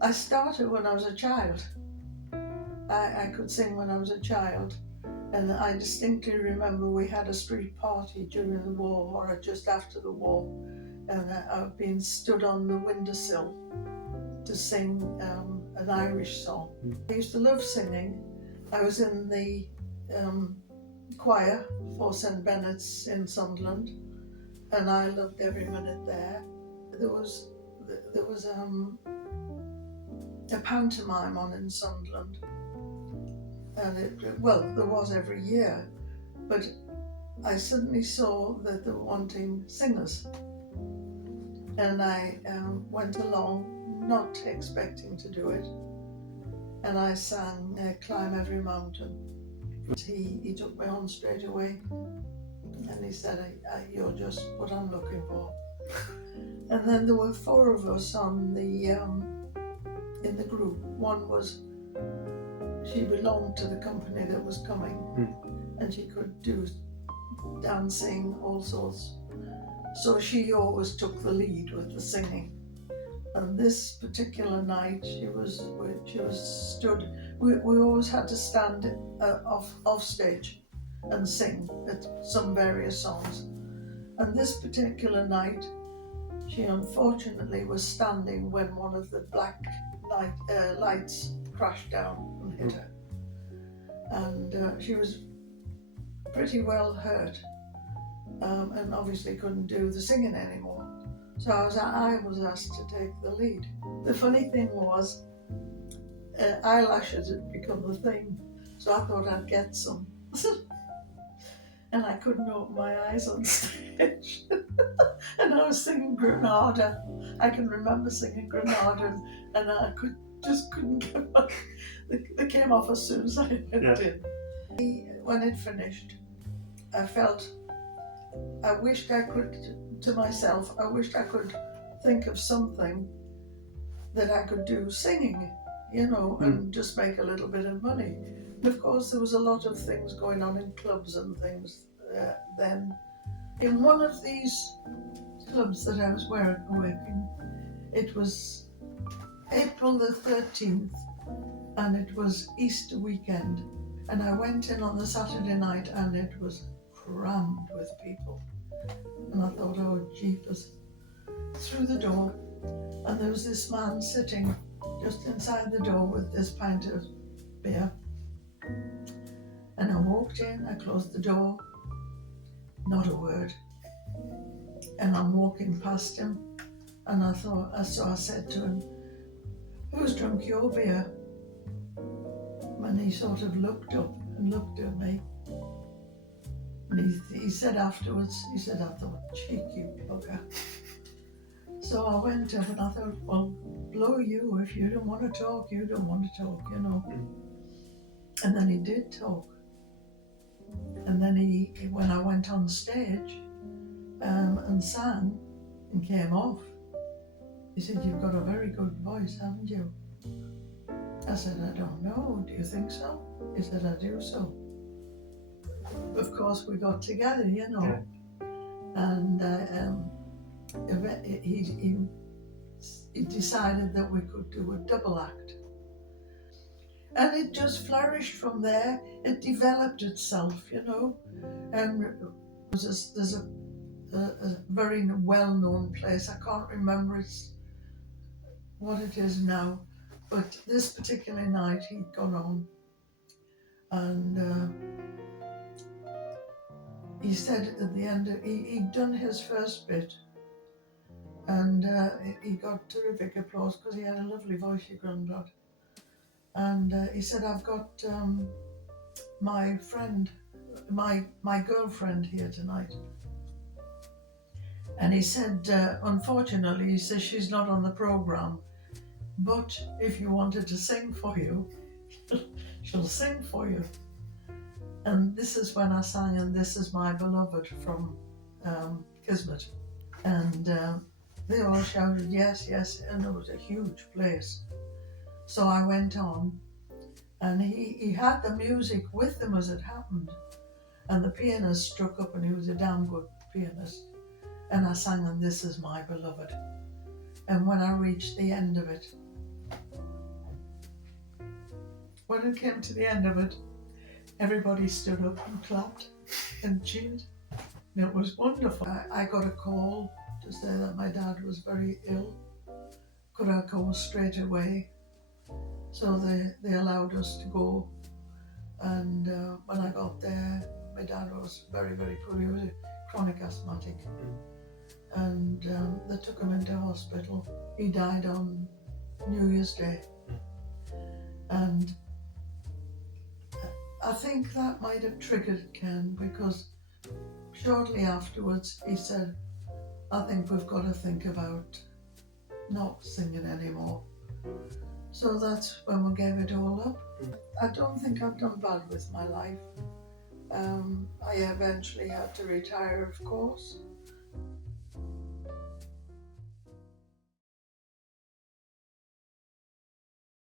I started when I was a child. I could sing when I was a child, and I distinctly remember we had a street party during the war or just after the war, and I've been stood on the windowsill to sing an Irish song. I used to love singing. I was in the choir for St Benet's in Sunderland, and I loved every minute there. There was a pantomime on in Sunderland, and there was every year, but I suddenly saw that they were wanting singers, and I went along not expecting to do it, and I sang Climb Every Mountain. He took me on straight away, and he said, you're just what I'm looking for. And then there were 4 of us on the in the group. One was, she belonged to the company that was coming, and she could do dancing, all sorts. So she always took the lead with the singing. And this particular night, she was stood. We always had to stand off stage and sing at some various songs. And this particular night, she unfortunately was standing when one of the black lights crashed down and hit her. And she was pretty well hurt, and obviously couldn't do the singing anymore. So I was asked to take the lead. The funny thing was, eyelashes had become the thing, so I thought I'd get some. And I couldn't open my eyes on stage. And I was singing Granada. I can remember singing Granada, and I couldn't get off. They came off as soon as I went in. When it finished, I felt, I wished I could think of something that I could do singing, and just make a little bit of money. And of course, there was a lot of things going on in clubs and things then. In one of these clubs that I was working, it was April the 13th, and it was Easter weekend. And I went in on the Saturday night, and it was crammed with people. And I thought, oh, jeepers. Through the door, and there was this man sitting just inside the door with this pint of beer. And I walked in, I closed the door, not a word. And I'm walking past him, and I said to him, who's drunk your beer? And he sort of looked up and looked at me. And he said afterwards, I thought, cheeky bugger. So I went up and I thought, well, blow you. If you don't want to talk, you don't want to talk, And then he did talk. And then when I went on stage and sang and came off, he said, you've got a very good voice, haven't you? I said, I don't know, do you think so? He said, I do so. Of course, we got together, and he decided that we could do a double act. And it just flourished from there. It developed itself, and there's a very well-known place. I can't remember what it is now, but this particular night he'd gone on, and he said at the end, he'd done his first bit, and he got terrific applause because he had a lovely voice, your granddad. And he said, I've got my friend, my girlfriend here tonight. And he said, unfortunately, he says she's not on the programme, but if you wanted to sing for you, she'll sing for you. And this is when I sang And This Is My Beloved from Kismet. And they all shouted yes, yes, and it was a huge place. So I went on, and he had the music with him as it happened. And the pianist struck up, and he was a damn good pianist. and I sang "And This Is My Beloved." And when I reached the end of it, when it came to the end of it, everybody stood up and clapped and cheered. And it was wonderful. I got a call to say that my dad was very ill. Could I go straight away? So they allowed us to go. And when I got there, my dad was very, very poor. He was a chronic asthmatic. And they took him into hospital. He died on New Year's Day. And I think that might have triggered Ken, because shortly afterwards he said, I think we've got to think about not singing anymore. So that's when we gave it all up. I don't think I've done bad with my life. I eventually had to retire, of course,